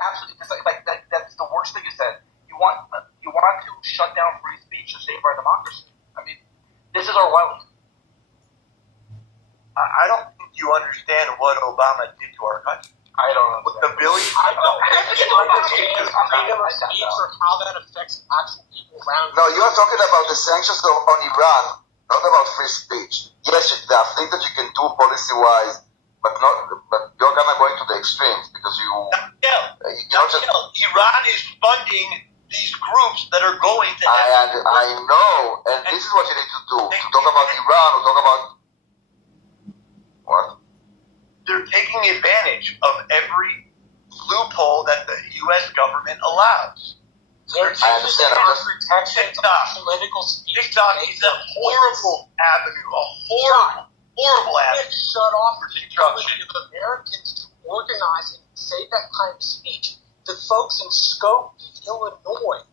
Absolutely, that's the worst thing you said. You want to shut down free speech to save our democracy. I mean, this is our wealth. I don't think you understand what Obama did to our country. I don't know. With the billions. I don't understand freedom of speech or how that affects actual people around you. No, you are talking about the sanctions on Iran, not about free speech. Yes, there are things that you can do policy-wise, but you're kind of going to the extremes because Iran is funding these groups that are going to. I know, and this is what you need to do. To talk about Iran or talk about what? They're taking advantage of every loophole that the U.S. government allows. They're understand. protection of political speech. TikTok is a horrible avenue, horrible avenue. Shut off for the TikTok. ability of Americans to organize and say that kind of speech. The folks in Skokie, Illinois,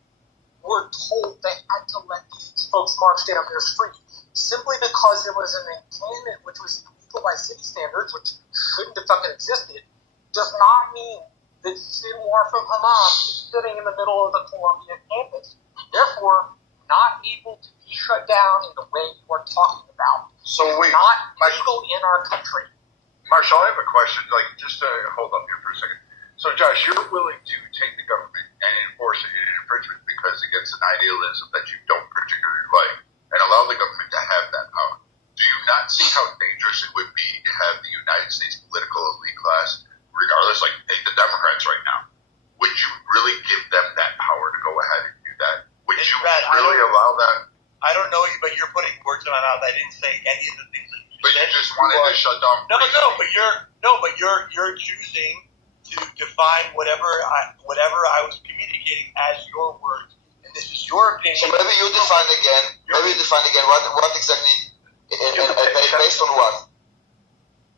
were told they had to let these folks march down their street simply because there was an encampment which was illegal by city standards, which shouldn't have fucking existed, does not mean that Sinwar from Hamas is sitting in the middle of the Columbia campus. Therefore, not able to be shut down in the way you are talking about. So wait, not legal in our country. Marshall, I have a question. Just to hold up here for a second. So, Josh, you're willing to take the government and enforce it in infringement because it gets an idealism that you don't particularly like and allow the government to have that power. Do you not see how dangerous it would be to have the United States political elite class, regardless, like take the Democrats right now, would you really give them that power to go ahead and do that? Would you really allow that? I don't know you, but you're putting words in my mouth. I didn't say any of the things that you But said. you just wanted to shut down. But you're choosing to define whatever I was communicating as your words, and this is your opinion. So maybe you define again. What exactly, and based on what?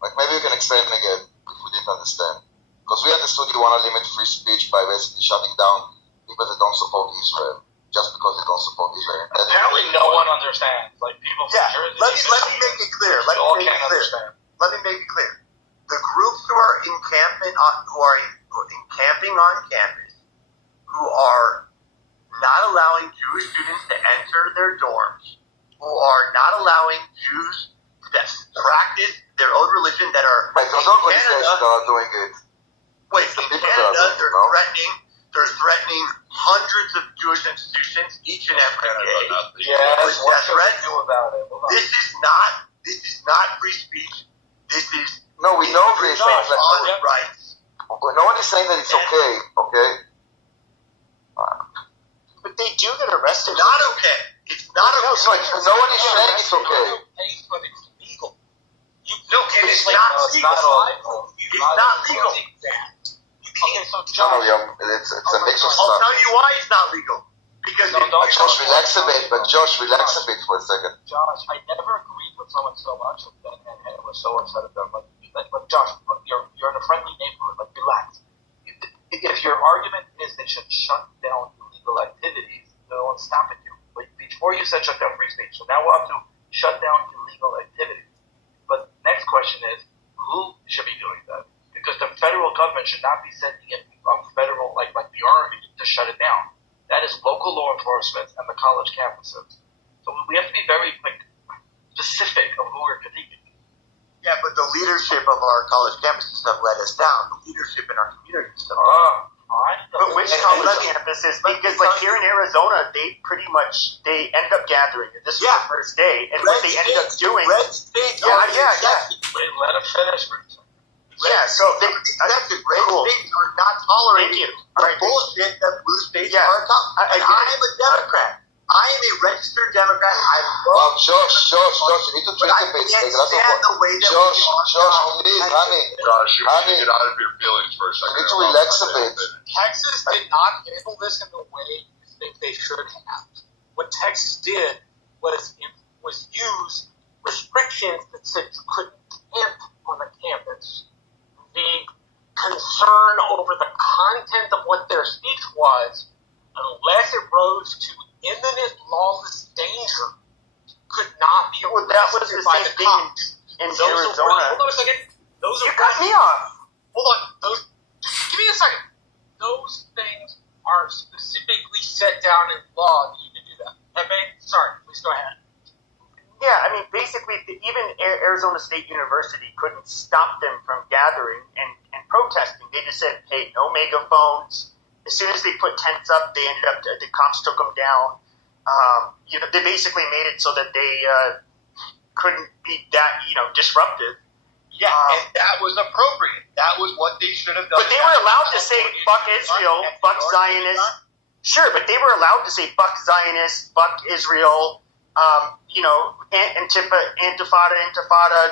Like maybe you can explain again if we didn't understand. Because we understood you want to limit free speech by basically shutting down people that don't support Israel just because they don't support Israel. Apparently, no one understands. Like people from Jersey. Let me make it clear. Let me make it clear. The groups who are encamping on campus, who are not allowing Jewish students to enter their dorms, who are not allowing Jews to practice their own religion, that are But those organizations that are doing it. Wait, in Canada, they're threatening hundreds of Jewish institutions each and every day. Yes, what should we do about it? This is not free speech. This is No, we know free speech. rights. No one is saying that it's okay. But they do get arrested. Not okay. It's not okay. It's like no one is saying it's okay. But it's legal. No, it is not legal. It's not legal. Okay, so No, it's a mix of I'll stuff. tell you why it's not legal. Because Josh, relax a bit for a second. Josh, I never agreed with someone so much and was so upset at them. But Josh, you're in a friendly neighborhood. Like, relax. If your argument is they should shut down illegal activities, no one's stopping you. But before you said shut down free speech, so now we'll have to shut down illegal activities. But next question is, who should be doing that? Because the federal government should not be sending in federal, like the army, to shut it down. That is local law enforcement and the college campuses. So we have to be very specific of who we're critiquing. yeah, but the leadership of our college campuses have let us down. The leadership in our communities have. But which college campuses? Because like here in Arizona, they pretty much end up gathering. This is the first day, and what they ended up doing. Red states Yeah. Wait, let him finish. Yeah, so they red states are not tolerating the bullshit that blue states are tolerating. And I am a Democrat. I am a registered Democrat. Well, Josh, you need to drink a bit. Take a glass of water. Josh, please, honey. Josh, you need to get out of your feelings for a second. You need to relax a bit. Texas did not handle this in the way you think they should have. What Texas did was use restrictions that said you couldn't camp on the campus. The concern over the content of what their speech was, unless it rose to imminent lawless danger, could not be Well, that was the by same the thing cops. in Those Arizona. hold on a second. Those You are cut me off. Hold on. Give me a second. those things are specifically set down in law that you can do that. Pepe, sorry, please go ahead. Yeah, I mean, basically, even Arizona State University couldn't stop them from gathering and protesting. They just said, hey, no megaphones. As soon as they put tents up, the cops took them down. They basically made it so that they couldn't be that, disruptive. Yeah, and that was appropriate. That was what they should have done. But they were allowed to say, fuck Israel, fuck Zionists. Sure, but they were allowed to say, fuck Zionists, fuck Israel, intifada.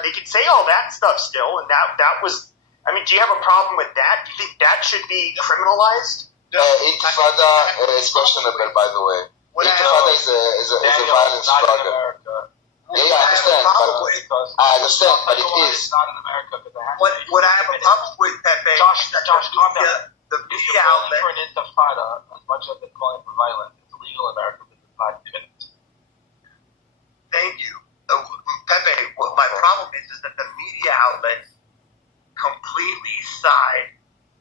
They could say all that stuff still, and that was, I mean, do you have a problem with that? Do you think that should be criminalized? Intifada is questionable, by the way. Intifada is a violent struggle. Yeah, I understand. But it is. Not in America, because What I have a problem with, Pepe, Josh, calm down. the If media you're calling outlet. for an intifada, as much as they're calling for violence, it's illegal in America because it's 5 minutes. Thank you. Pepe, what my problem is that the media outlets completely side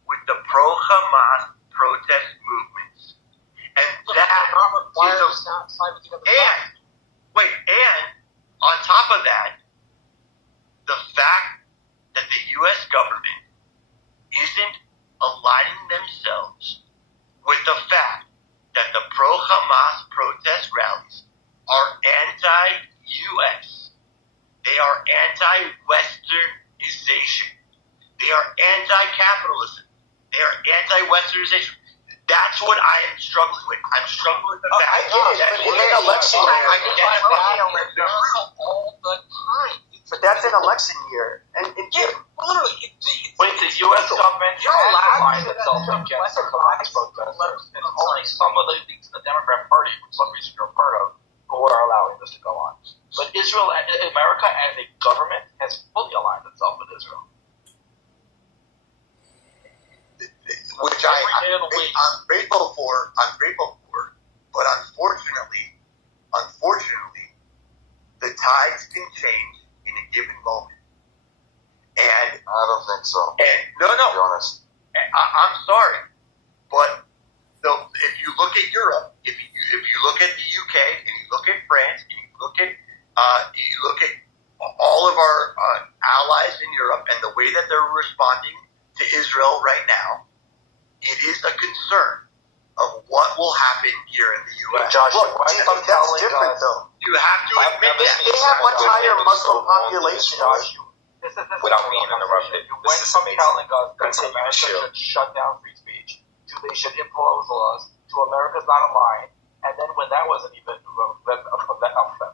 with the pro-Hamas protest movements. And that and on top of that, the fact that the U.S. government isn't aligning themselves with the fact that the pro-Hamas protest rallies are anti-U.S. They are anti-Westernization. They are anti-capitalism. They are anti-Westernization. That's what I am struggling with. I'm struggling with the fact I get it, but in an election year, all the time. but that's an election year, and Literally, Wait, the U.S. government has aligned itself against the Hamas protesters. It's only some of the elites in the Democrat Party, for some reason you're a part of, who are allowing this to go on. But America as a government has fully aligned itself with Israel. which I'm grateful for. But unfortunately, the tides can change in a given moment. And I don't think so. to be honest, I'm sorry, but if you look at Europe, if you look at the UK, and you look at France, and you look at all of our allies in Europe and the way that they're responding to Israel right now, it is a concern of what will happen here in the U.S. Josh, that's different though. You have to admit that. They have much higher Muslim population. Without being interrupted, you went from telling us that America should shut down free speech to they should impose laws to America's not aligned, and then when that wasn't even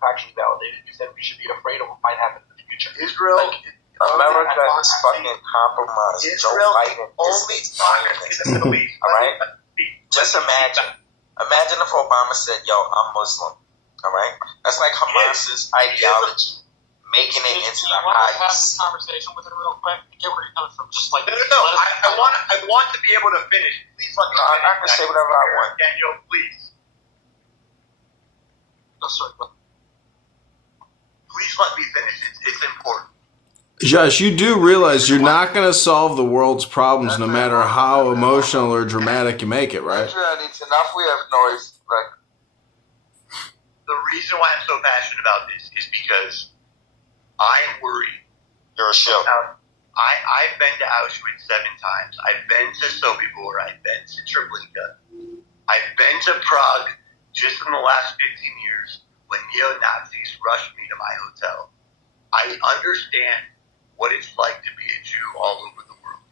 factually validated, you said we should be afraid of what might happen in the future. Israel, America is fucking compromised. Israel Joe Biden only is violent. All right? Just imagine if Obama said, "Yo, I'm Muslim." All right? That's like Hamas's ideology. Making it into the have highest. this conversation with it real quick? Get where you're coming from. Just like No. I want to be able to finish. Please let me finish. I can say whatever I want. Daniel, please. No, sorry, but Please let me finish. It's important. Josh, you do realize you're not going to solve the world's problems no matter how emotional or dramatic you make it, right? It's enough we have noise. Like, The reason why I'm so passionate about this is because I'm worried. You're a show. I've been to Auschwitz 7 times. I've been to Sobibor. I've been to Treblinka. I've been to Prague just in the last 15 years when neo-Nazis rushed me to my hotel. I understand what it's like to be a Jew all over the world.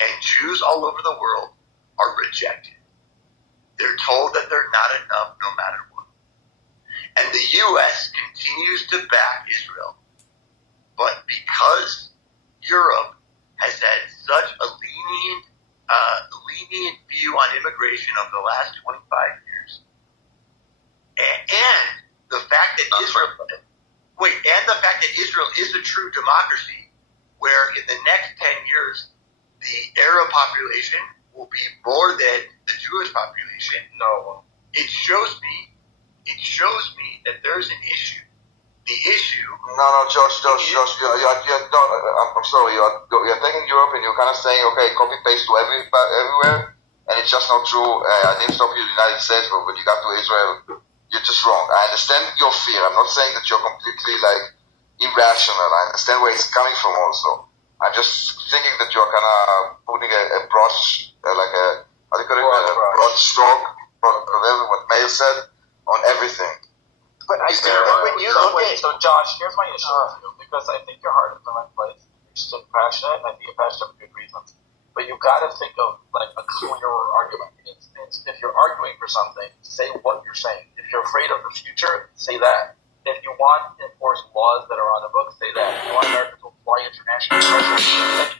And Jews all over the world are rejected. They're told that they're not enough no matter what. And the U.S. continues to back Israel. But because Europe has had such a lenient view on immigration over the last 25 years, and the fact that Israel is a true democracy, where in the next 10 years the Arab population will be more than the Jewish population. No. It shows me that there's an issue. The issue. no, Josh, I'm sorry. You're taking Europe and you're kind of saying, okay, copy paste to everywhere. and it's just not true. I didn't stop you in the United States, but when you got to Israel, you're just wrong. I understand your fear. I'm not saying that you're completely irrational. I understand where it's coming from also. I'm just thinking that you're kind of putting a broad, how do you call it? Broad stroke, whatever what Mayo said, on everything. But I think that when you look at... So, Josh, here's my issue with you, because I think your heart is in the right place. You're still passionate, and I think you're passionate for good reasons. But you've got to think of, a clearer argument. If you're arguing for something, say what you're saying. If you're afraid of the future, say that. If you want to enforce laws that are on the books, say that. If you want America to apply international pressure,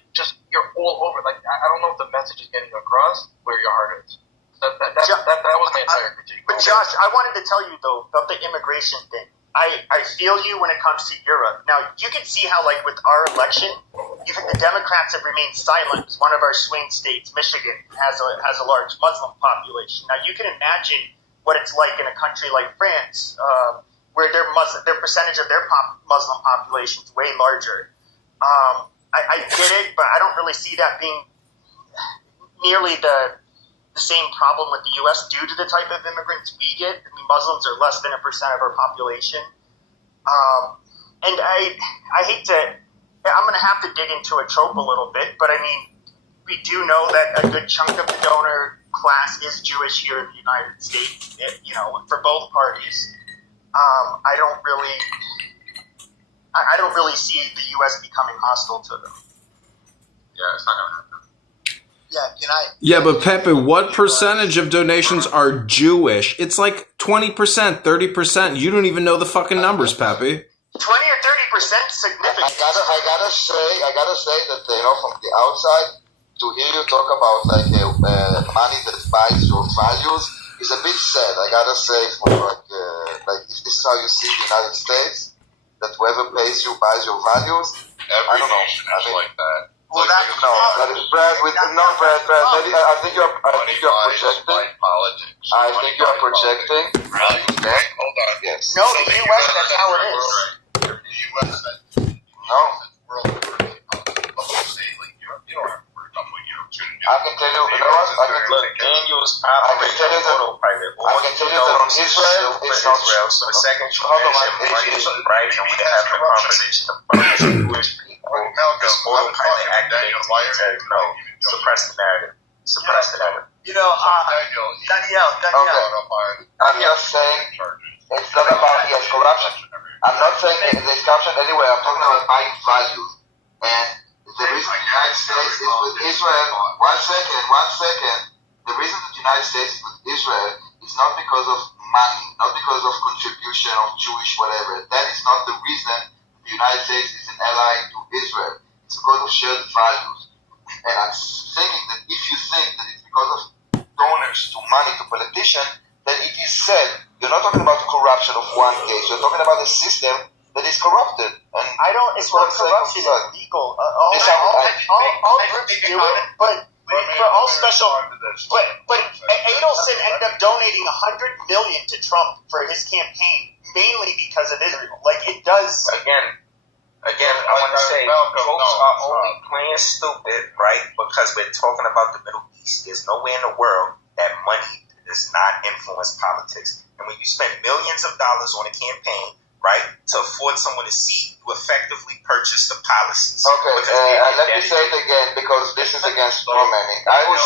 you're all over. I don't know if the message is getting across where your heart is. That was my entire critique. But Josh, I wanted to tell you though about the immigration thing. I feel you when it comes to Europe. Now you can see how with our election, even the Democrats have remained silent. One of our swing states, Michigan, has a large Muslim population. Now you can imagine what it's like in a country like France, where their percentage of their Muslim population is way larger. I get it, but I don't really see that being nearly the same problem with the U.S. due to the type of immigrants we get. I mean, Muslims are less than 1% of our population. And I hate to, I'm going to have to dig into a trope a little bit, but I mean, we do know that a good chunk of the donor class is Jewish here in the United States, for both parties. I don't really see the U.S. becoming hostile to them. Yeah, it's not going to happen. Yeah, but Pepe, what percentage of donations are Jewish? It's 20%, 30%. You don't even know the fucking numbers, Pepe. 20 or 30% significant. I gotta say that from the outside, to hear you talk about money that buys your values is a bit sad. I gotta say, if this is how you see the United States, that whoever pays you buys your values. Every I don't know. nation is like that. Well, Brad. I think you're projecting. I think you're projecting. Really? Hold on. Yes. No, the U.S. That's how it is. The U.S. No. World state, you don't have to worry about what you're going to do. I can tell you. You know what? Look, Daniel's operating autopilot. I can tell you that from Israel, it's not Israel. So the second tradition, right? And we have a conversation about Jewish people. This autopilot activates suppress the narrative. Suppress the narrative. Danielle. I'm just saying it's not about corruption. I'm not saying there's corruption anywhere. I'm talking about buying values. And the reason the United States is with Israel, one second. The reason the United States is with Israel is not because of money, not because of contribution of Jewish whatever. That is not the reason the United States is an ally to Israel. It's because of shared values. And I'm thinking that if you think that it's because of donors to money to politicians, then it is said. You're not talking about corruption of one case. You're talking about a system that is corrupted. And it's not corruption, it's legal. All groups do it, but for all special. But Adelson ended up donating $100 million to Trump for his campaign, mainly because of Israel. It does. Again, I want to say, folks are only playing stupid, right? Because we're talking about the Middle East. There's nowhere in the world that money does not influence politics. And when you spend millions of dollars on a campaign, right, to afford someone a seat, you effectively purchase the policies. Okay, let me say it again, because this is against Romani. I was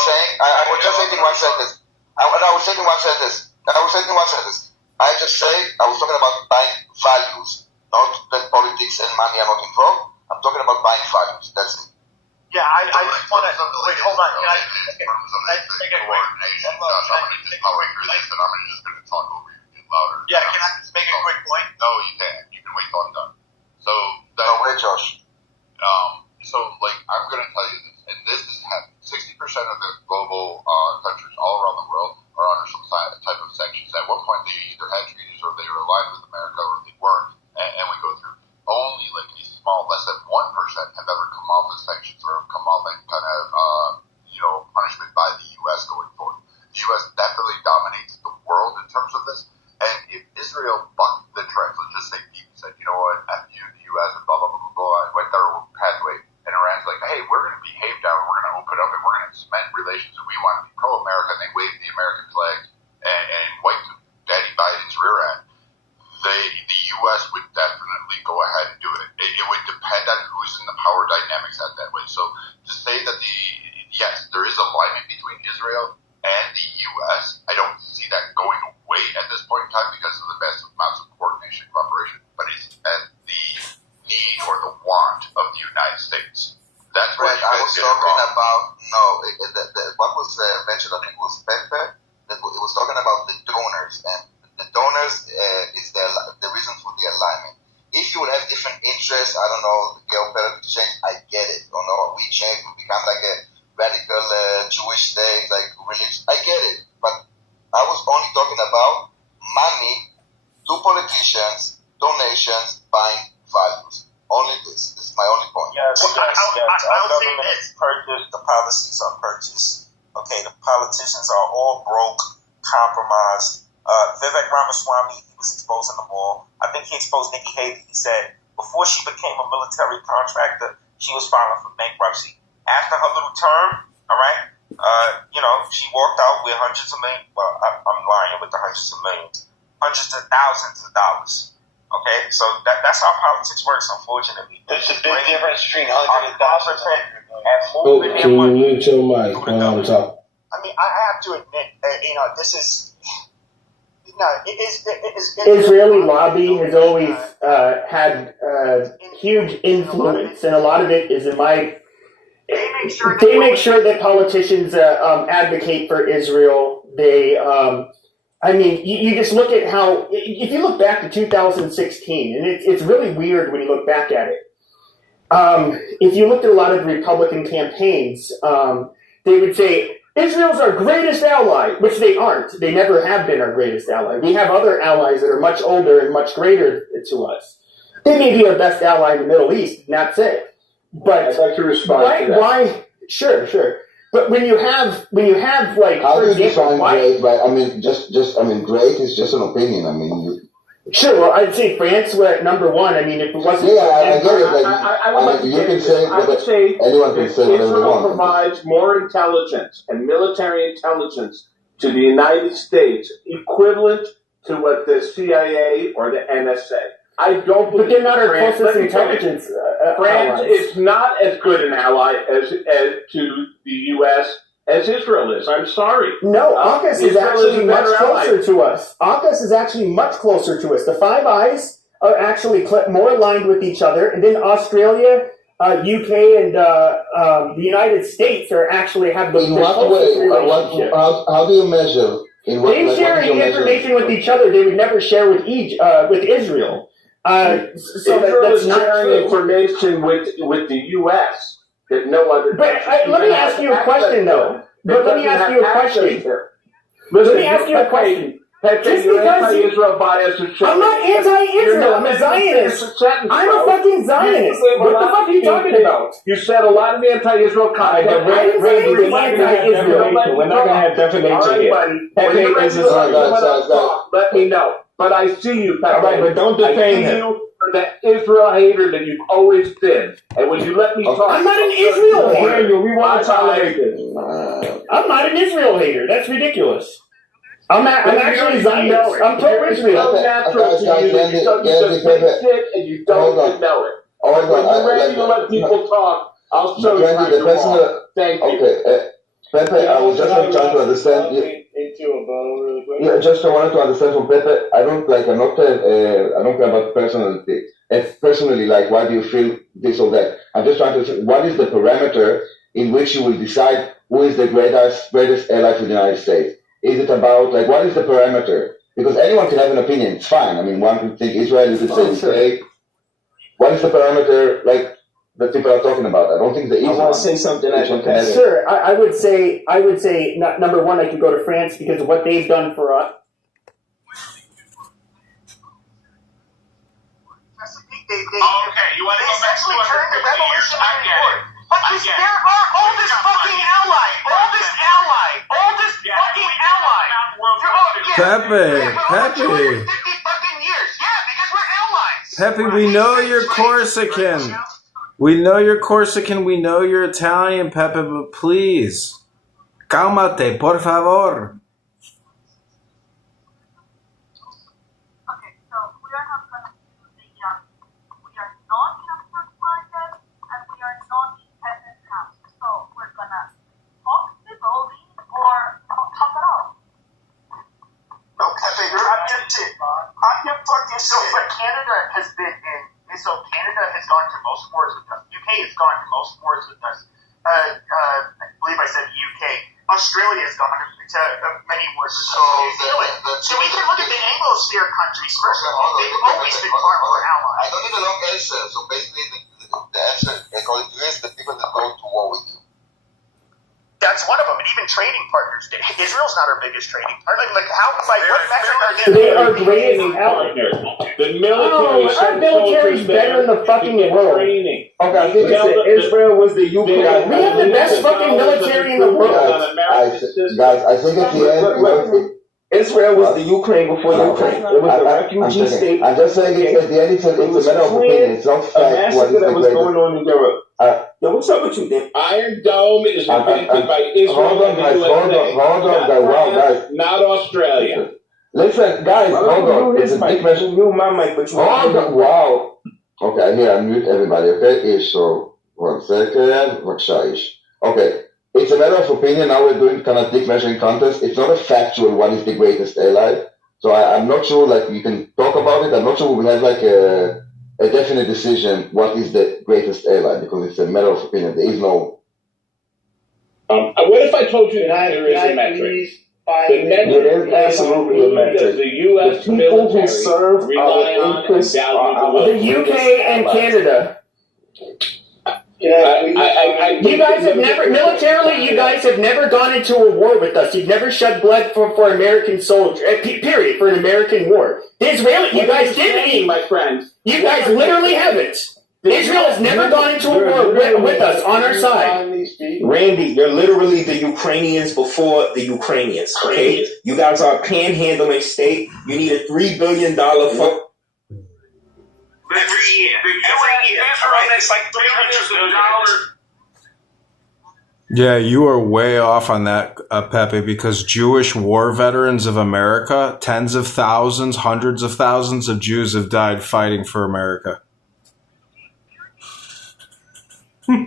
just saying one sentence. I was saying one sentence. I was talking about buying values. Not that politics and money are not involved. I'm talking about buying values. That's it. Yeah, I just want to... Wait, hold on. Can I make a quick... I'm just going to talk over you. Get louder. Yeah, can I just make a quick point? No, you can't. You can wait till I'm done. So... wait, Josh. I'm going to tell you this, and this is happening. 60% of the global countries all around the world are under some type of sanctions. At one point, they either had treaties or they were aligned with America or they weren't. And we go through only a small, less than 1% have ever come off as sanctions or have come off and kind of, punishment by the U.S. going forward. The U.S. definitely dominates the world in terms of this. And if Israel bucked the trend, let's just say and wave the American flag and wipe Daddy Biden's rear end, the U.S. would definitely go ahead and do it. It would depend on who's in the power dynamics at that way. So to say that yes, there is alignment between Israel and the U.S., I don't see that going away at this point in time because of the vast amounts of coordination and cooperation, but it's at the need or the want of the United States. That's what I was talking about. No, what was mentioned, I think, was Pepe. It was talking about the donors, and the donors is the reason for the alignment. If you would have different interests, I don't know, the geopolitical change, I get it. You know, we change, we become like a radical Jewish state, like religion. I get it, but I was only talking about money to politicians, donations, buying values. Only this. This is my only point. Yes, I'll say this. Purchased, the policies are purchased. Okay, the politicians are all broke, compromised. Vivek Ramaswamy, he was exposing them all. I think he exposed Nikki Haley. He said before she became a military contractor, she was filing for bankruptcy. After her little term, all right, she walked out with hundreds of millions. Well, I'm lying with the hundreds of millions, hundreds of thousands of dollars. Okay, so that's how politics works, unfortunately. There's a big difference between 100,000 and moving their money. Can you mute your mic when I'm talking? I mean, I have to admit, this is. No, Israeli lobby has always had huge influence, and a lot of it is in my. They make sure that politicians advocate for Israel. They, you just look at how, if you look back to 2016, and it's really weird when you look back at it. If you looked at a lot of Republican campaigns, they would say, Israel's our greatest ally, which they aren't. They never have been our greatest ally. We have other allies that are much older and much greater to us. They may be our best ally in the Middle East, and that's it. But I'd like to respond to that. Why? Sure. But when you have like, how for do you example, define great? Great is just an opinion. Sure. Well, I'd say France were at number one. I mean, if it wasn't, I get it. You can say, I would say anyone can say whatever they Israel want. provides more intelligence and military intelligence to the United States, equivalent to what the CIA or the NSA. I don't believe. But they're not our France, closest intelligence. France allies. is not as good an ally as to the U.S. as Israel is. I'm sorry. No, AUKUS is actually much closer ally. to us. AUKUS is actually much closer to us. The Five Eyes are actually more aligned with each other, and then Australia, UK, and the United States are actually have the closest relationship. How do you measure? They share information with each other. They would never share with Israel. Israel is sharing information with the U.S. that no other. But let me ask you a question, though. Let me ask you a question. Just because anti-Israel bias is I'm not anti-Israel. I'm a Zionist. I'm a fucking Zionist. What the fuck are you talking about? You said a lot of anti-Israel content. We're not going to have defamation here. Let me know. But I see you, Pepe. All right, but don't defame him. You for the Israel hater that you've always been. And when you let me talk, I'm not an Israel hater. We want to tolerate this. I'm not an Israel hater. That's ridiculous. I'm actually Zionist. I'm pro-Israel. It's so natural to you. You just fix it and you don't even know it. When you're ready to let people talk, I'll show you how you're wrong. Thank you. Okay, Pepe, I was just trying to understand. I wanted to understand from Pepe. I don't care about personality. Personally, like, why do you feel this or that? I'm just trying to say, what is the parameter in which you will decide who is the greatest ally for the United States? Is it about, like, what is the parameter? Because anyone can have an opinion. It's fine. I mean, one could think Israel, you could say UK. What is the parameter, like, that people are talking about? I don't think the easy one. I want to say something. Sure. I would say, number one, I could go to France because of what they've done for us. Okay, you want to go back to 250 years? I get it. But there are oldest fucking ally. Oldest fucking ally. Pepe. 250 fucking years. Yeah, because we're allies. Pepe, we know you're Corsican. We know you're Corsican. We know you're Italian, Pepe, but please. Cálmate, por favor. Canada has gone to most wars with us. UK has gone to most wars with us. I believe I said the UK. Australia has gone to many wars with us. So we can look at the Anglosphere countries first. They've always been far more allies. I don't need a long answer. So basically, the answer, according to you, is the people that go to war with you. That's one of them, and even trading partners. Israel's not our biggest trading partner. Like what metric are they? They are greatest partners. The military. Our military is better in the fucking world. Okay, I think Israel was the Ukraine. We have the best fucking military in the world. Guys, I think at the end, Israel was the Ukraine before Ukraine. It was a refugee state. I'm just saying at the end, it's a matter of opinion. It's not fact. What is that was going on in Europe. Yo, what's up with you, Dan? Iron Dome is invented by Israel. Hold on, guys. Not Australia. Listen, guys, hold on. It's a big question. You my mic, but you hold on. Wow. Okay, here, I mute everybody, okay? Ish, so, 1 second. בבקשה, Ish. Okay. It's a matter of opinion. Now we're doing kind of dick measuring contest. It's not a factual what is the greatest ally. So I'm not sure, like, you can talk about it. I'm not sure we will have, like, a definite decision what is the greatest ally, because it's a matter of opinion. There is no... what if I told you that there is a metric? The metric is absolutely a metric. The U.S. The people who serve our interests are the UK and Canada. You guys have never, militarily, you guys have never gone into a war with us. You've never shed blood for American soldiers, period, for an American war. The Israeli, you guys didn't, my friend. You guys literally haven't. Israel has never gone into a war with us on our side. Randy, you're literally the Ukrainians before the Ukrainians, okay? You guys are a panhandling state. You need a $3 billion Every year. Israel makes like $300 billion. Yeah, you are way off on that, Pepe, because Jewish war veterans of America, tens of thousands, hundreds of thousands of Jews have died fighting for America. Gone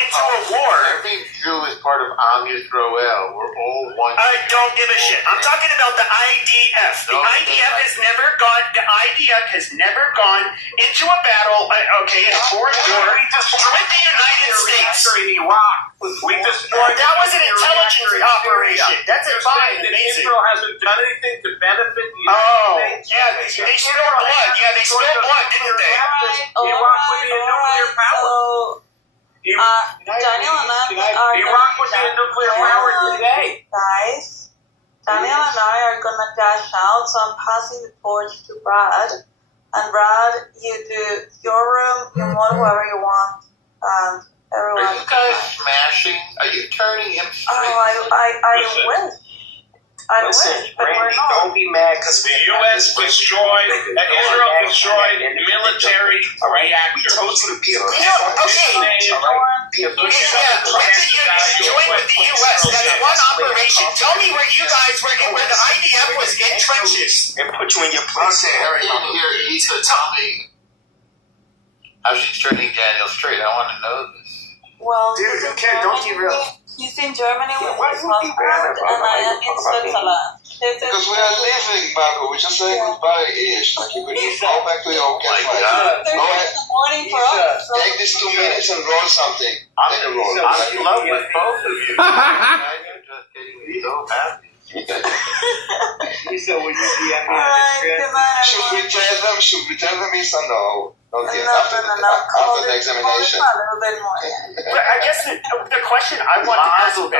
into a war. Every Jew is part of Am Yisrael. We're all one. I don't give a shit. I'm talking about the IDF. The IDF has never gone. The IDF has never gone into a battle. In a foreign war with the United States. We destroyed. That was an intelligence operation. That's a fine. Israel hasn't done anything to benefit the United States. Yeah, they spilled blood. Yeah, they spilled blood, didn't they? Iraq would be a nuclear power. Daniel and I Iraq would be a nuclear power today. Guys, Daniel and I are gonna dash out, so I'm passing the torch to Brad. And Brad, you do your room, you want whoever you want, and everyone. Are you guys smashing? Are you turning him straight? I wish. Listen, Randy, don't be mad because the U.S. destroyed, Israel destroyed military reactors. We told you to be a Let's join with the U.S. That's one operation. Tell me where you guys were, where the IDF was in trenches. And put you in your place. Okay, Harry, here, Issa, tell me how she's turning Daniel straight. I want to know this. Well, dude, who cares? Don't you realize? He's in Germany with his husband, and I am in Switzerland. Because we are leaving, Marco. We're just saying goodbye-ish. Like you could go back to your own campfire. It's 30 in the morning for us. Take this 2 minutes and roll something. Take a roll. I'm in love with both of you. You're just getting me so happy. Lisa, will you be at me on this trip? Should we tell them, Issa? No. Don't yet. No. After the examination. A little bit more. I guess the question I want to ask Don't get.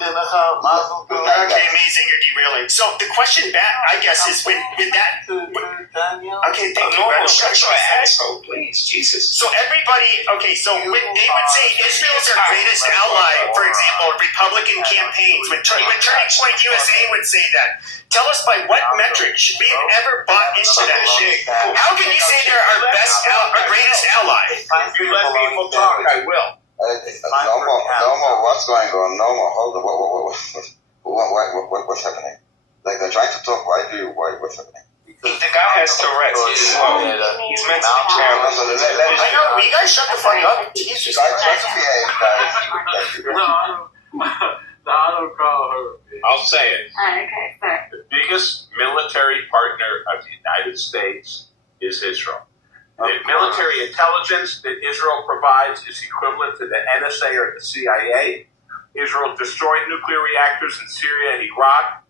Okay, amazing. You're derailing. So the question back, I guess, is with that. Okay, thank you. Shut your asshole, please, Jesus. So everybody, okay, so when they would say Israel's our greatest ally, for example, Republican campaigns, when Turning Point USA would say that. Tell us by what metric should we have ever bought into that shit? How can you say they're our greatest ally? If you let people talk, I will. Nomo, what's going on? Nomo, hold on. What's happening? Like they're trying to talk. What's happening? The guy has Tourette's. He's mentally challenged. I know. You guys shut the fuck up. Jesus. Try to behave, guys. I'll say it. Okay, fair. The biggest military partner of the United States is Israel. The military intelligence that Israel provides is equivalent to the NSA or the CIA. Israel destroyed nuclear reactors in Syria and Iraq.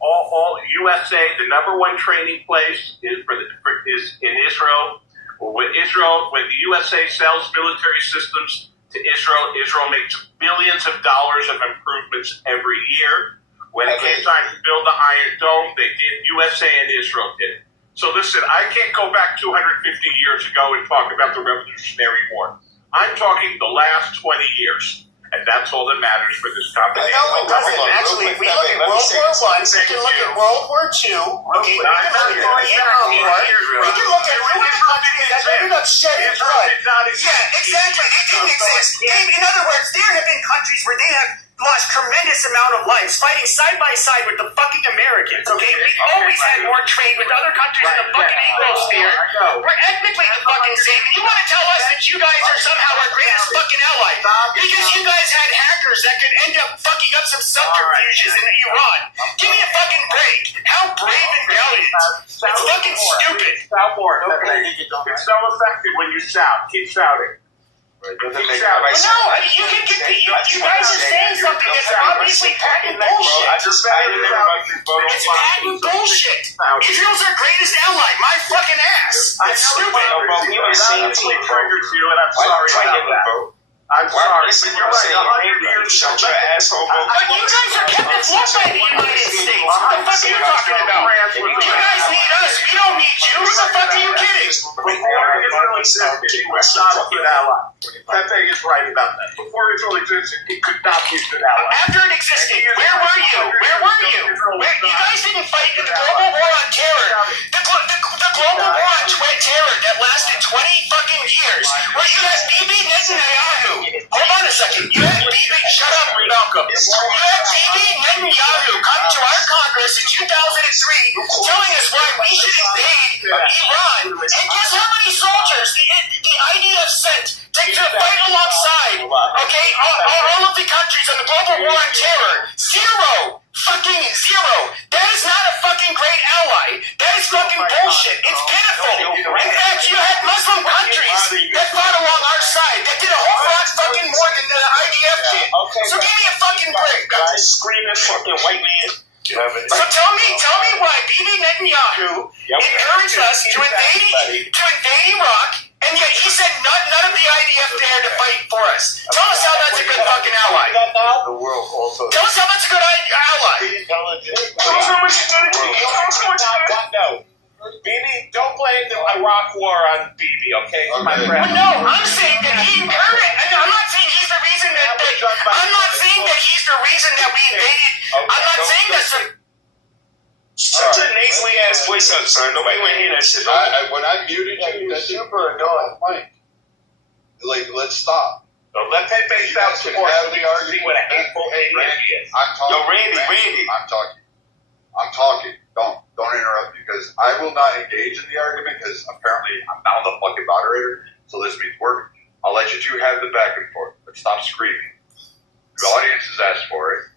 All USA, the number one training place is in Israel. When the USA sells military systems to Israel makes billions of dollars of improvements every year. When it came time to build the Iron Dome, they did. USA and Israel did. So listen, I can't go back 250 years ago and talk about the Revolutionary War. I'm talking the last 20 years. And that's all that matters for this company. No, it doesn't. Actually, if we look at World War I, we can look at World War II, okay, we can look at the Vietnam War, we can look at who the countries that ended up shedding blood. Yeah, exactly. They didn't exist. In other words, there have been countries where they have lost tremendous amount of lives fighting side by side with the fucking Americans, okay? We've always had more trade with other countries in the fucking Anglosphere. We're ethnically the fucking same, and you want to tell us that you guys are somehow our greatest fucking ally because you guys had hackers that could end up fucking up some subterfuges in Iran. Give me a fucking break. How brave and valiant. It's fucking stupid. It's so effective when you shout. Keep shouting. No, I mean, you guys are saying something that's obviously patent bullshit. It's patent bullshit. Israel's our greatest ally. My fucking ass. It's stupid. You were saying to you, and I'm sorry about that. I'm sorry, but you're right. Shut your asshole. But you guys are kept afloat by the United States. What the fuck are you talking about? You guys need us. We don't need you. Who the fuck are you kidding? Before Israel existed, it was not a good ally. Pepe is right about that. Before Israel existed, it could not be a good ally. After it existed, where were you? Where were you? You guys didn't fight in the global war on terror. The global war on terror that lasted 20 fucking years, where you had Bibi Netanyahu. Hold on a second. You had Bibi. Shut up, Malcolm. You had Bibi Netanyahu come to our Congress in 2003 telling us why we should invade Iran. And guess how many soldiers the IDF sent to fight alongside, okay, all of the countries on the global war on terror? Zero. Fucking zero. That is not a fucking great ally. That is fucking bullshit. It's pitiful. In fact, you had Muslim countries that fought along our side that did a whole lot fucking more than the IDF did. So give me a fucking break. Guys screaming fucking white man. So tell me why Bibi Netanyahu encouraged us to invade Iraq, and yet he said none of the IDF dared to fight for us. Tell us how that's a good fucking ally. Tell us how that's a good ally. No. Bibi, don't blame the Iraq war on Bibi, okay? My friend. No, I'm saying that he encouraged. I'm not saying he's the reason I'm not saying that he's the reason that we invaded. I'm not saying that's the. Shut your nasally ass voice up, son. Nobody want to hear that shit. When I muted you, that's super annoying. Like, let's stop. So let Pepe stop supporting the argument with a hateful hate. I'm talking. Yo, Randy. I'm talking. Don't interrupt me, because I will not engage in the argument, because apparently I'm not the fucking moderator, so this means work. I'll let you two have the back and forth, but stop screaming. The audience has asked for it.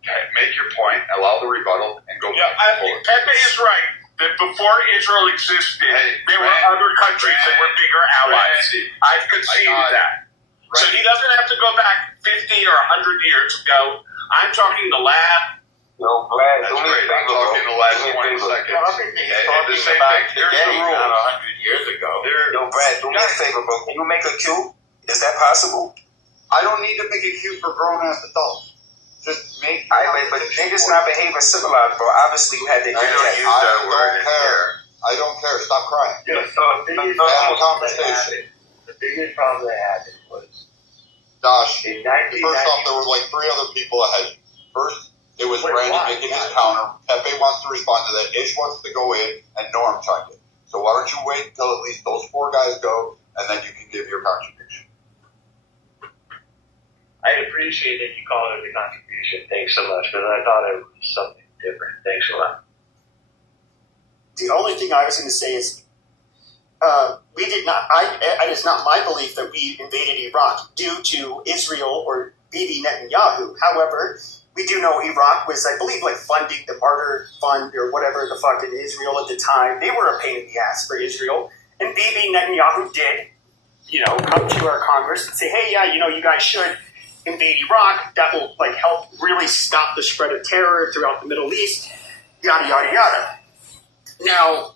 Okay, make your point, allow the rebuttal, and go back and forth. Pepe is right that before Israel existed, there were other countries that were bigger allies. I've conceded that. So he doesn't have to go back 50 or 100 years ago. I'm talking the lab. Yo, Brad, that's great. I'm talking the last 20 seconds. The same thing. Here's the rule. Not 100 years ago. Yo, Brad, do me a favor, bro. Can you make a queue? Is that possible? I don't need to make a queue for grown-ass adults. just make. But niggas not behaving civilized, bro. Obviously, you had to. I don't use that word in here. I don't care. Stop crying. Yeah, so have a conversation. The biggest problem they had was Josh. In First off, there were like 3 other people ahead. First, it was Randy making his counter. Pepe wants to respond to that. Ish wants to go in, and Norm chimed in. So why don't you wait until at least those 4 guys go, and then you can give your contribution. I appreciate that you called it a contribution. Thanks so much, but I thought it was something different. Thanks a lot. The only thing I was going to say is we did not. It is not my belief that we invaded Iraq due to Israel or Bibi Netanyahu. However, we do know Iraq was, I believe, like funding the Martyr Fund or whatever the fuck in Israel at the time. They were a pain in the ass for Israel, and Bibi Netanyahu did, come to our Congress and say, hey, yeah, you guys should invade Iraq. That will like help really stop the spread of terror throughout the Middle East. Yada yada yada. Now.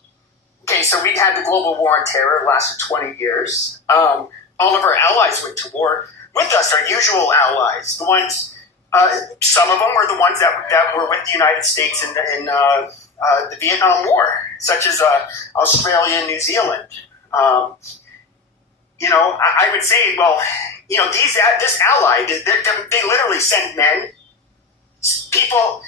Okay, so we had the global war on terror. It lasted 20 years. All of our allies went to war with us, our usual allies. The ones, some of them were the ones that were with the United States in the Vietnam War, such as Australia and New Zealand. I would say, well, this ally, they literally send men. People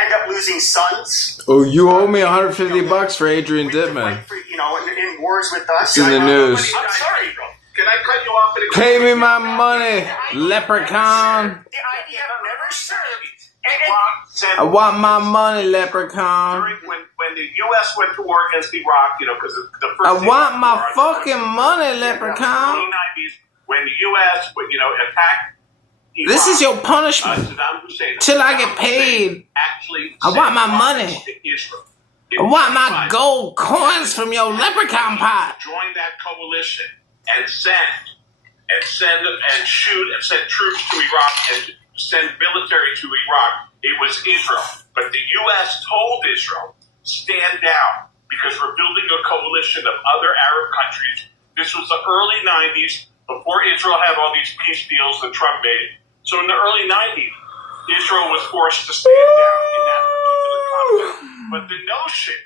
end up losing sons. Oh, you owe me $150 for Adrian Dittman. In wars with us. It's in the news. I'm sorry, bro. Can I cut you off? Pay me my money, leprechaun. The IDF never served. I want my money, leprechaun. When the U.S. went to war against Iraq, because the first. I want my fucking money, leprechaun. In the 1990s, when the U.S. attacked. Iraq, this is your punishment. Till I get paid. I want my money. I want my gold coins from your leprechaun pot. Join that coalition and send troops to Iraq and send military to Iraq. It was Israel. But the U.S. told Israel, stand down, because we're building a coalition of other Arab countries. This was the early 90s, before Israel had all these peace deals that Trump made. So in the early 90s, Israel was forced to stand down in that particular conflict. But the notion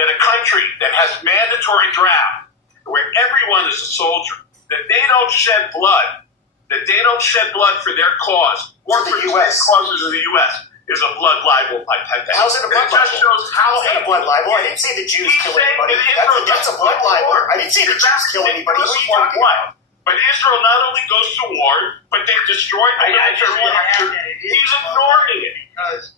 that a country that has mandatory draft, where everyone is a soldier, that they don't shed blood for their cause, or for the causes of the U.S., is a blood libel by Pepe. How's it a blood libel? That just shows how a blood libel. I didn't say the Jews kill anybody. That's a blood libel. I didn't say the Jews kill anybody. But Israel not only goes to war, but they destroy the military after. He's ignoring it.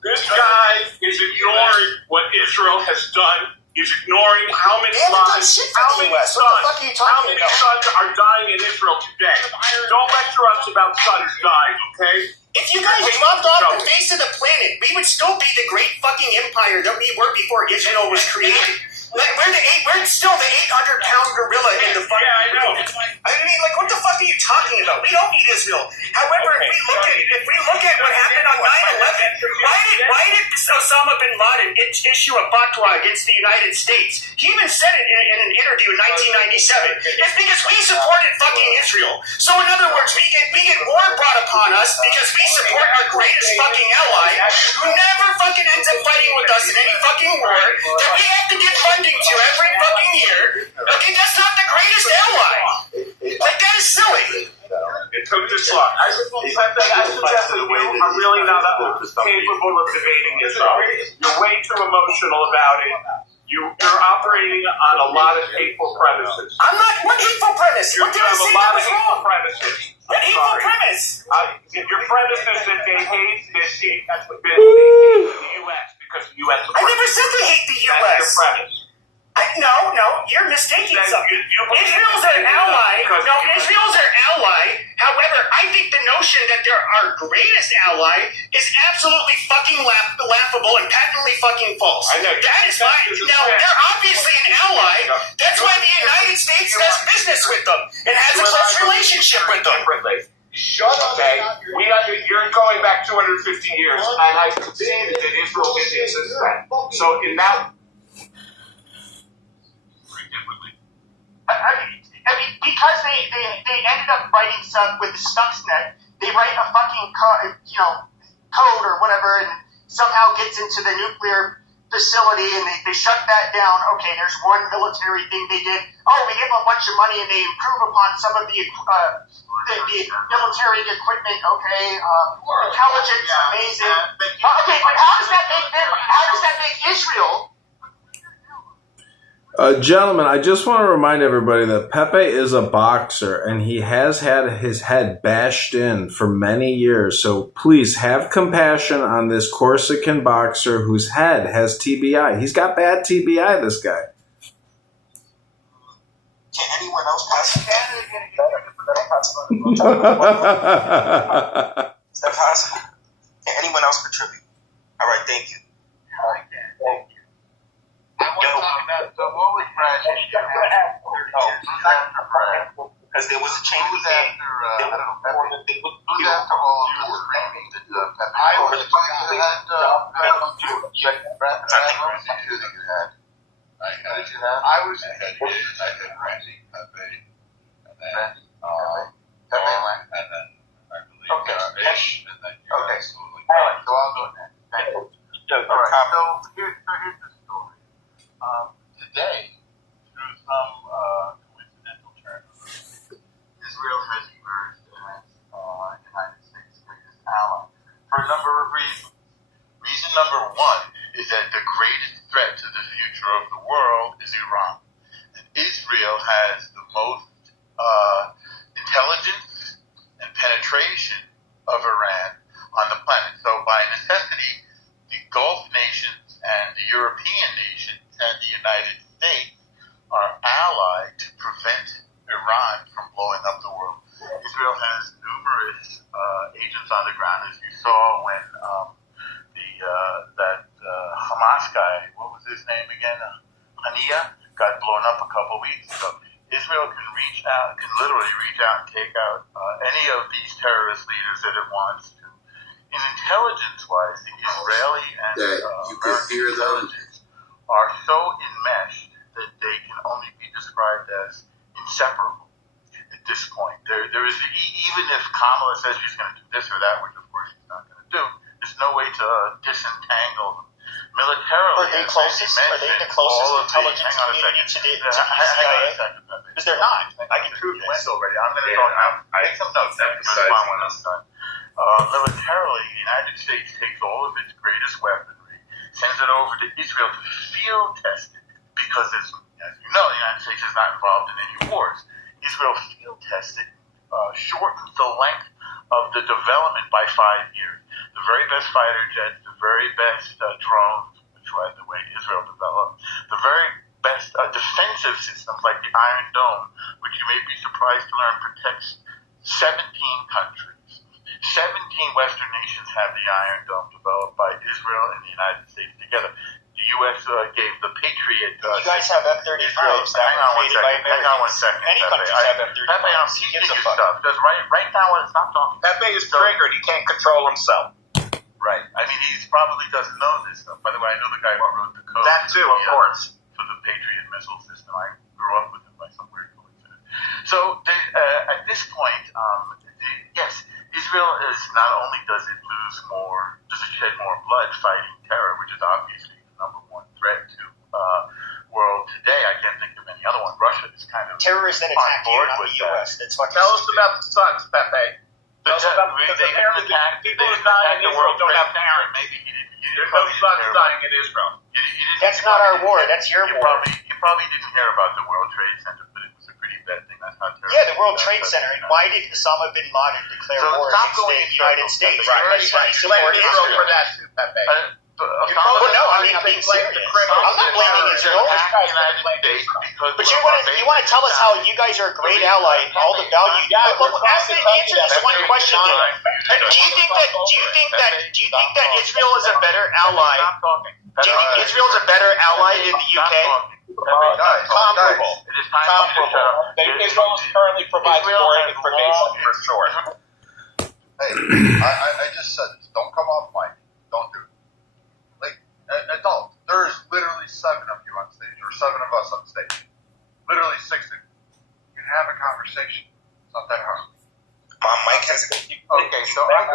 This guy is ignoring what Israel has done. He's ignoring how many lives, how many sons are dying in Israel today. Don't lecture us about sons dying, okay? If you guys dropped off the face of the planet, we would still be the great fucking empire that we were before Israel was created. We're still the 800-pound gorilla in the fucking room. I mean, like, what the fuck are you talking about? We don't need Israel. However, if we look at what happened on 9/11, why did Osama bin Laden issue a fatwa against the United States? He even said it in an interview in 1997. It's because we supported fucking Israel. So in other words, we get war brought upon us because we support our greatest fucking ally, who never fucking ends up fighting with us in any fucking war, that we have to give funding to every fucking year. Okay, that's not the greatest ally. Like, that is silly. It took this long. I suggest that you are really not capable of debating Israel. You're way too emotional about it. You're operating on a lot of hateful premises. I'm not. What hateful premise? What did I say that was wrong? What hateful premise? Your premise is that they hate the U.S. because the U.S. I never said they hate the U.S. That's your premise. No, you're mistaking something. Israel's our ally. No, Israel's our ally. However, I think the notion that they're our greatest ally is absolutely fucking laughable and patently fucking false. I know. That is why. Now, they're obviously an ally. That's why the United States does business with them and has a close relationship with them. Shut up. Okay, you're going back 250 years, and I conceded that Israel didn't exist then. So in that. I mean, because they ended up writing with the Stuxnet, they write a fucking code or whatever, and somehow gets into the nuclear facility and they shut that down. Okay, there's one military thing they did. Oh, we give them a bunch of money and they improve upon some of the military equipment. Okay, intelligence, amazing. Okay, but how does that make Israel? Gentlemen, I just want to remind everybody that Pepe is a boxer and he has had his head bashed in for many years. So please have compassion on this Corsican boxer whose head has TBI. He's got bad TBI, this guy. Can anyone else pass it? Is that possible? Can anyone else contribute? All right, thank you. Thank you. I want to talk about the Holy Crash. Because there was a change of game. Who's after all of this screaming that I was the guy who had Brad who that you had. I was I had Ramsey, Pepe, and then Pepe and then I believe Ish, and then you absolutely. All right, so I'll go next. Thank you. All right, so here's the story. Today, through some coincidental terms, Israel has emerged as the United States' greatest ally for a number of reasons. Reason number one is that the greatest threat to the future of the world is Iran. And Israel has the most intelligence and penetration of Iran on the planet. So by necessity, the Gulf nations and the European nations and the United States are allied to prevent Iran from blowing up the world. Israel has numerous agents on the ground, as you saw when that Hamas guy, what was his name again? Hania, got blown up a couple weeks ago. Israel can literally reach out and take out any of these terrorist leaders that it wants to. In intelligence-wise, the Israeli and American intelligence are so enmeshed that they can only be described as inseparable at this point. There is, even if Kamala says she's going to do this or that, which of course she's not going to do, there's no way to disentangle them. Militarily, are they the closest intelligence community to the CIA? Because they're not. I can prove this. Already. I'm going to take some notes after my when I'm done. Militarily, the United States takes all of its greatest weaponry, sends it over to Israel to field test it, because as you know, the United States is not involved in any wars. Israel field tested shortens the length of the development by 5 years. The very best fighter jets, the very best drones, which by the way Israel developed, the very best defensive systems like the Iron Dome, which you may be surprised to learn protects 17 countries. 17 Western nations have the Iron Dome developed by Israel and the United States together. The U.S. Gave the Patriot. You guys have F-35s that were created by Americans. Hang on one second. Many countries have F-35s. Pepe, I'm teaching you stuff. Just right now, stop talking. Pepe is triggered. He can't control himself. Right. I mean, he probably doesn't know this stuff. By the way, I know the guy who wrote the code. That too, of course. For the Patriot missile system. I grew up with him by some weird coincidence. So at this point, yes, Israel is not only does it shed more blood fighting terror, which is obviously the number one threat to world today. I can't think of any other one. Russia is kind of terrorists that attack you, not the U.S. That's fucking Tell us about the Suns, Pepe. People who die in Israel don't have parents. Maybe there's no sons dying in Israel. That's not our war. That's your war. You probably didn't hear about the World Trade Center, but it was a pretty bad thing. That's not terrible. Yeah, the World Trade Center. Why did Osama bin Laden declare war against the United States? Right. You blame Israel for that too, Pepe. I'm being serious. I'm not blaming Israel. But you want to tell us how you guys are a great ally and all the value. Answer this one question. Do you think that Israel is a better ally? Do you think Israel is a better ally than the UK? Comparable. Israel currently provides more information for sure. Hey, I just said this. Don't come off mic. Don't do it. Adult. There's literally 7 of you on stage, or 7 of us on stage. Literally 6 of you. You can have a conversation. It's not that hard. My mic has a Okay, so I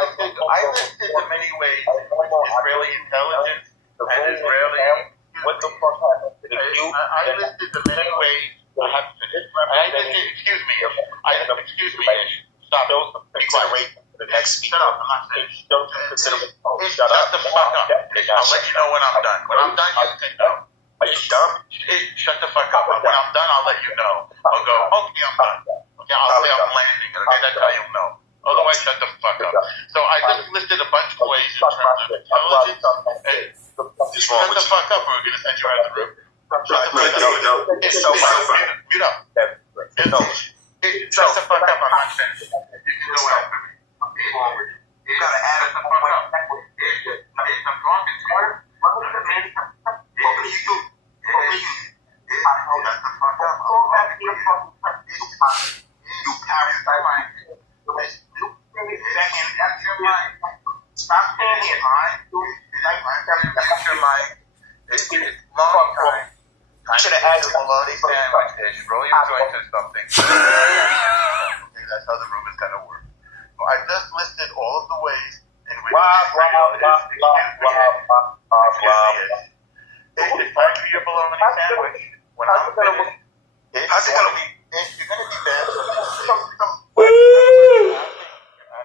listed the many ways in which Israeli intelligence and Israeli. What the fuck happened to I listed the many ways. Excuse me. Stop. Be quiet. The next speaker. Shut up. I'm not finished. Shut the fuck up. I'll let you know when I'm done. When I'm done, you can go. Are you dumb? Shut the fuck up. When I'm done, I'll let you know. I'll go, okay, I'm done. Okay, I'll say I'm landing. Okay, that's how you'll know. Otherwise, shut the fuck up. So I just listed a bunch of ways in terms of intelligence. Shut the fuck up or we're going to send you out of the room. It's so funny. Mute up. Shut the fuck up. I'm not finished. You can go out. You got to add the fuck up. I'm talking to her. You parasite. Stop saying it, man. That's your life. It's long time. I should have added a bologna sandwich dish. Roll your joints or something. Okay, that's how the room is going to work. So I just listed all of the ways in which it's time for your bologna sandwich. When I'm finished, how's it going to be? You're going to be bad.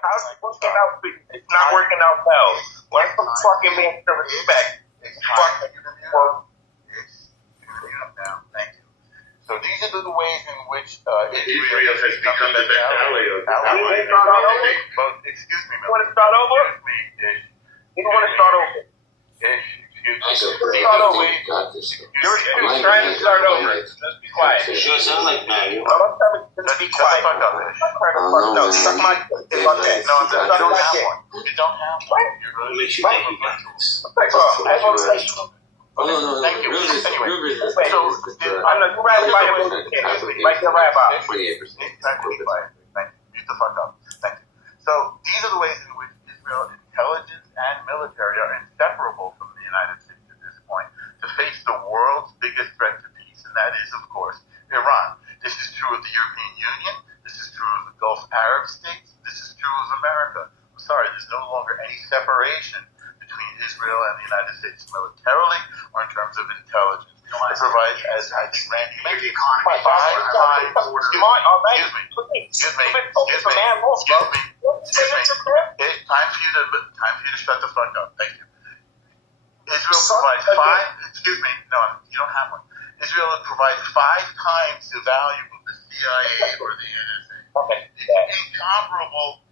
How's it working out? It's not working out well. Where's the fucking man to respect? Thank you. So these are the ways in which Israel has become the ally of excuse me, you want to start over? You want to start over? You're trying to start over. Let's be quiet. Sure sound like Mario. Let's be quiet. No, suck my dick. No, you don't have one. You don't have one. Makes you think you got this. No. Thank you. Anyway, so I'm not rabbi. Like the rabbi. 28%. Exactly. Thank you. Mute the fuck up. Thank you. So these are the ways in which Israel intelligence and military are inseparable from the United States at this point to face the world's biggest threat to peace, and that is, of course, Iran. This is true of the European Union. This is true of the Gulf Arab states. This is true of America. I'm sorry, there's no longer any separation between Israel and the United States militarily or in terms of intelligence. It provides, as I think Randy mentioned, 5 times order. Excuse me. Time for you to shut the fuck up. Thank you. Israel provides you don't have one. Israel provides 5 times the value of the CIA or the NSA. It's incomparable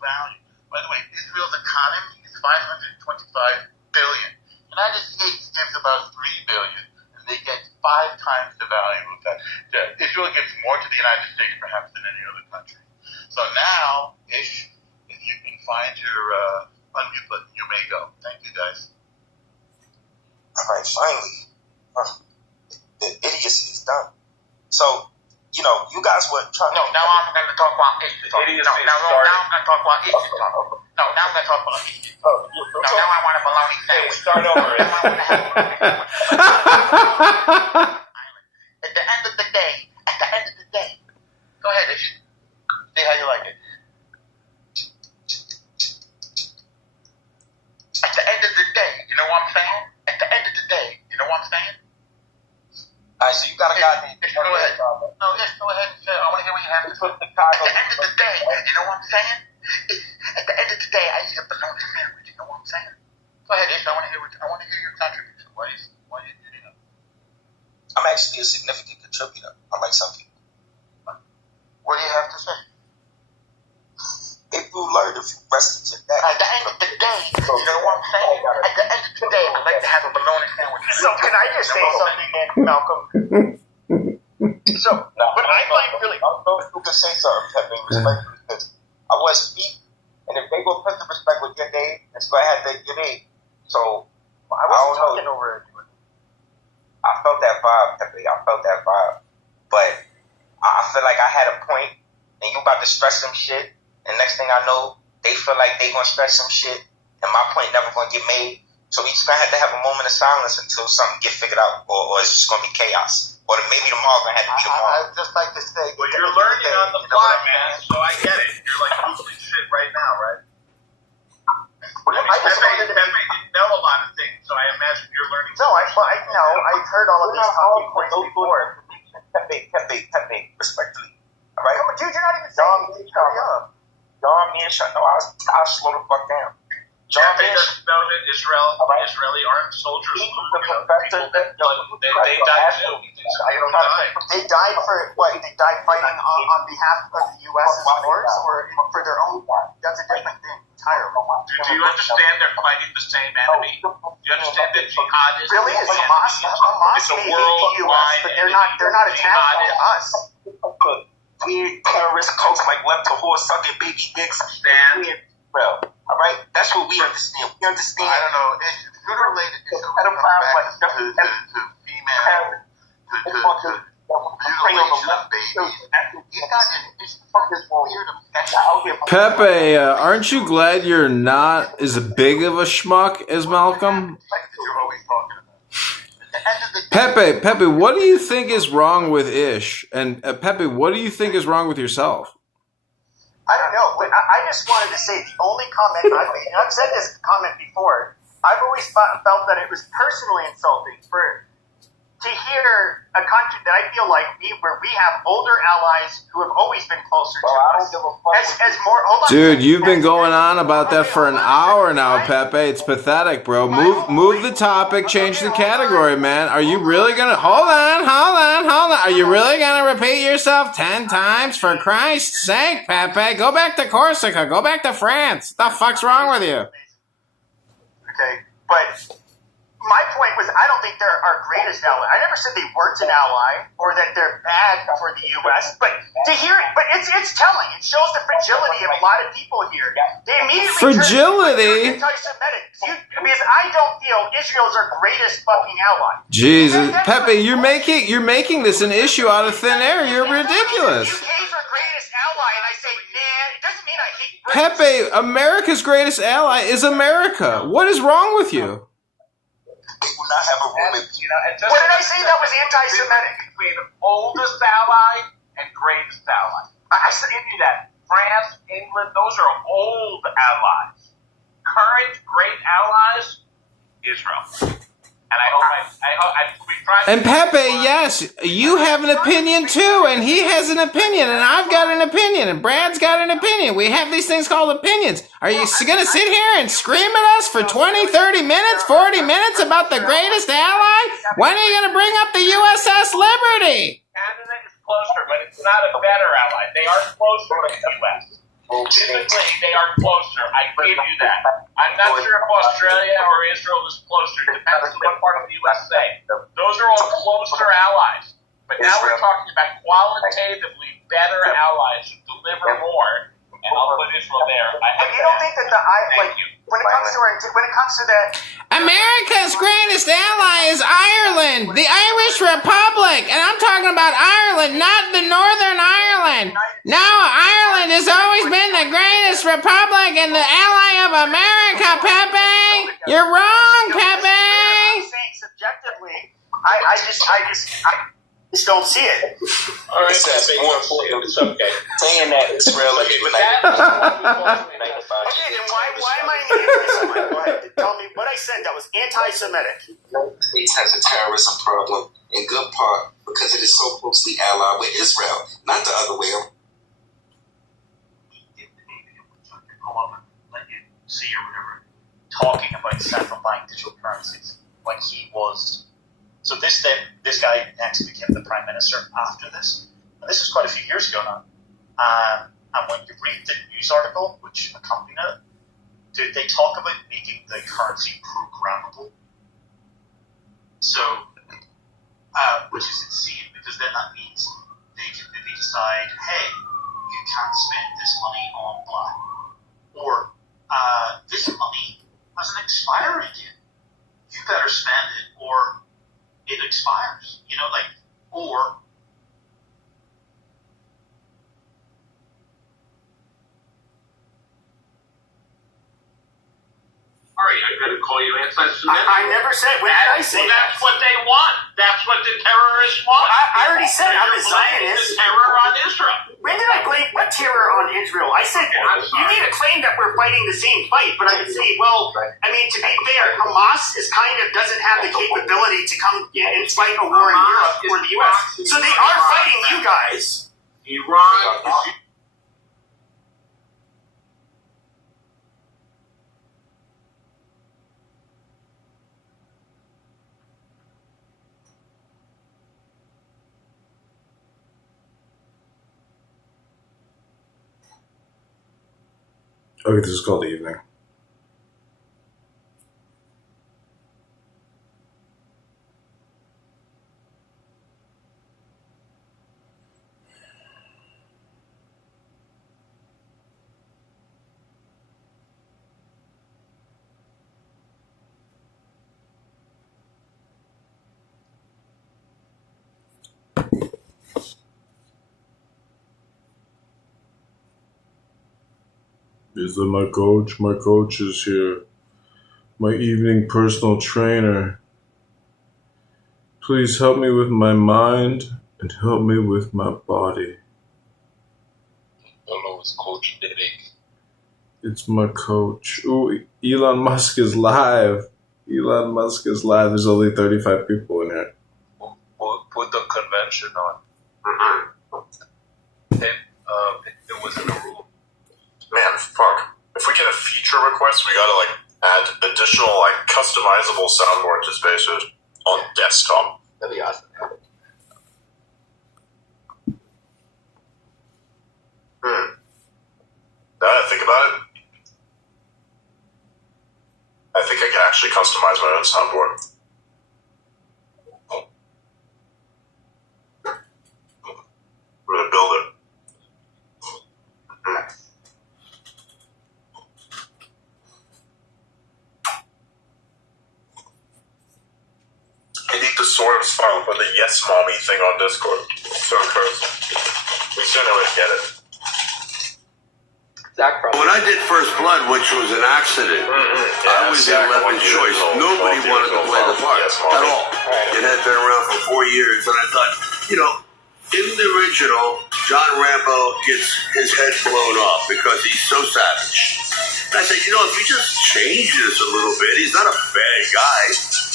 value. By the way, Israel's economy is $525 billion. The United States gives about $3 billion, and they get 5 times the value of that. Israel gives more to the United States, perhaps, than any other country. So now, if you can find your unmute button, you may go. Thank you, guys. All right, finally, the idiocy is done. So, you guys were trying. No, now I'm going to talk about issues. Now I'm going to talk about issues. No, now I'm going to talk about issues. Now I want a bologna sandwich. Start over. At the end of the day, go ahead, Ish. See how you like it. At the end of the day, you know what I'm saying? At the end of the day, you know what I'm saying? All right, so you got a guy named. Go ahead. No, yes, go ahead. I want to hear what you have to say. At the end of the day, you know what I'm saying? At the end of the day, I eat a bologna sandwich. You know what I'm saying? Go ahead, Ish. I want to hear your contribution. Why are you getting up? I'm actually a significant contributor, unlike some people. What do you have to say? If you learned a few recipes in that. At the end of the day, you know what I'm saying? At the end of the day, I'd like to have a bologna sandwich. So can I just say something then, Malcolm? So, but I find really... You can say something, Pepe, respectfully, because I want to speak, and if they go put the respect with your name, let's go ahead and your name. So, I wasn't talking over it. I felt that vibe, Pepe. But I feel like I had a point, and you about to stress some shit, and next thing I know, they feel like they gonna stress some shit, and my point never gonna get made. So we just gonna have to have a moment of silence until something get figured out, or it's just gonna be chaos, Or maybe tomorrow gonna have to be tomorrow. I'd just like to say. Well, you're learning on the fly, man. So I get it. You're like googling shit right now, right? Pepe didn't know a lot of things, so I imagine you're learning. No, I've heard all of these talking points before. Pepe, respectfully. All right? Come on, dude, you're not even saying anything. Hurry up. John Mearshot. No, I'll slow the fuck down. John doesn't know that Israeli armed soldiers they died too. They died for what? They died fighting on behalf of the U.S. wars, or for their own? That's a different thing entirely. Do you understand they're fighting the same enemy? Do you understand that jihad is really is Hamas? Hamas may hate the U.S., but they're not attacking us. Weird terrorist cults like left the horse sucking baby dicks. Well, all right, that's what we understand. We understand. I don't know. It's good related. It's pedophiles to female, to mutilation of babies. He's got this weird obsession. Pepe, aren't you glad you're not as big of a schmuck as Malcolm? You're always talking about. Pepe, what do you think is wrong with Ish? And Pepe, what do you think is wrong with yourself? I don't know. I just wanted to say the only comment I've made, and I've said this comment before, I've always felt that it was personally insulting to hear a country that I feel like where we have older allies who have always been closer to us. Dude, you've been going on about that for an hour now, Pepe. It's pathetic, bro. Move the topic, change the category, man. Are you really gonna hold on? Are you really gonna repeat yourself 10 times? For Christ's sake, Pepe. Go back to Corsica. Go back to France. What the fuck's wrong with you? Okay, but my point was, I don't think they're our greatest ally. I never said they weren't an ally or that they're bad for the U.S. But to hear it, but it's telling. It shows the fragility of a lot of people here. They immediately fragility. Anti-Semitic because I don't feel Israel's our greatest fucking ally. Jesus, Pepe, you're making this an issue out of thin air. You're ridiculous. UK's our greatest ally, and I say, man, it doesn't mean I hate Britain. Pepe, America's greatest ally is America. What is wrong with you? They will not have a room in. What did I say that was anti-Semitic? Between oldest ally and greatest ally. I said you that. France, England, those are old allies. Current great allies, Israel. And I hope we tried. And Pepe, yes, you have an opinion too, and he has an opinion, and I've got an opinion, and Brad's got an opinion. We have these things called opinions. Are you going to sit here and scream at us for 20, 30 minutes, 40 minutes about the greatest ally? When are you going to bring up the USS Liberty? Canada is closer, but it's not a better ally. They are closer to the U.S. Physically, they are closer. I give you that. I'm not sure if Australia or Israel is closer. Depends on what part of the USA. Those are all closer allies. But now we're talking about qualitatively better allies who deliver more. And I'll put Israel there. But you don't think that when it comes to that, America's greatest ally is Ireland, the Irish Republic, and I'm talking about Ireland, not the Northern Ireland. No, Ireland has always been the greatest republic and the ally of America, Pepe. You're wrong, Pepe. I'm saying subjectively, I just don't see it. All right, that's more important. It's okay. Saying that Israel is Okay, then why am I anti-Semitic? Go ahead. Tell me what I said that was anti-Semitic. The United States has a terrorism problem in good part because it is so closely allied with Israel, not the other way around. Pull up and let you see or whatever, talking about central bank digital currencies when he was. So this guy next became the prime minister after this. And this was quite a few years ago now. And when you read the news article which accompanied it, they talk about making the currency programmable. So, which is insane because then that means they can maybe decide, hey, you can't spend this money on black. Or this money has an expiry date. You better spend it or it expires. You know, or Ari, I going to call you anti-Semitic. I never said. When did I say well, that's what they want. That's what the terrorists want. I already said I'm a Zionist. The terror on Israel. When did I blame what terror on Israel? I said you need to claim that we're fighting the same fight, but I would say, well, I mean, to be fair, Hamas doesn't have the capability to come and fight a war in Europe or the U.S. So they are fighting you guys. Iran is. Okay, this is called Evening. Is that my coach? My coach is here. My evening personal trainer. Please help me with my mind and help me with my body. Hello, it's Coach Derek. It's my coach. Ooh, Elon Musk is live. Elon Musk is live. There's only 35 people in here. Put the convention on. It was in the room. Man, fuck. If we get a feature request, we gotta, add additional, customizable soundboard to Spaces on desktop. That'd be awesome. Now that I think about it, I think I can actually customize my own soundboard. I'm gonna build it. I need the source file for the Yes Mommy thing on Discord. So cursed. We certainly would get it. When I did First Blood, which was an accident, I was the 11th choice. Nobody wanted to play the part at all. It had been around for 4 years, and I thought, in the original, John Rambo gets his head blown off because he's so savage. And I said, if you just change this a little bit, he's not a bad guy.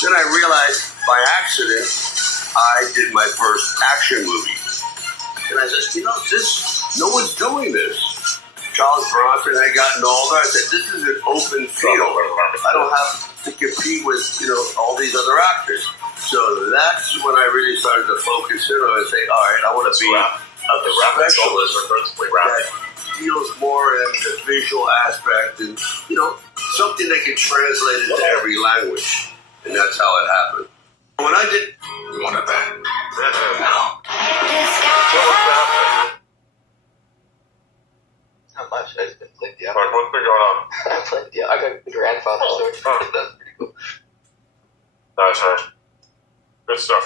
Then I realized, by accident, I did my first action movie. And I said, no one's doing this. Charles Bronson had gotten older. I said, this is an open field. I don't have to compete with, all these other actors. So that's when I really started to focus in on it and say, all right, I want to be a specialist that deals more in the visual aspect and, something that can translate into every language. And that's how it happened. When I did one of that, Not much. I just played the What's been going on? I got the grandfather story. That's pretty cool. Nice. Good stuff.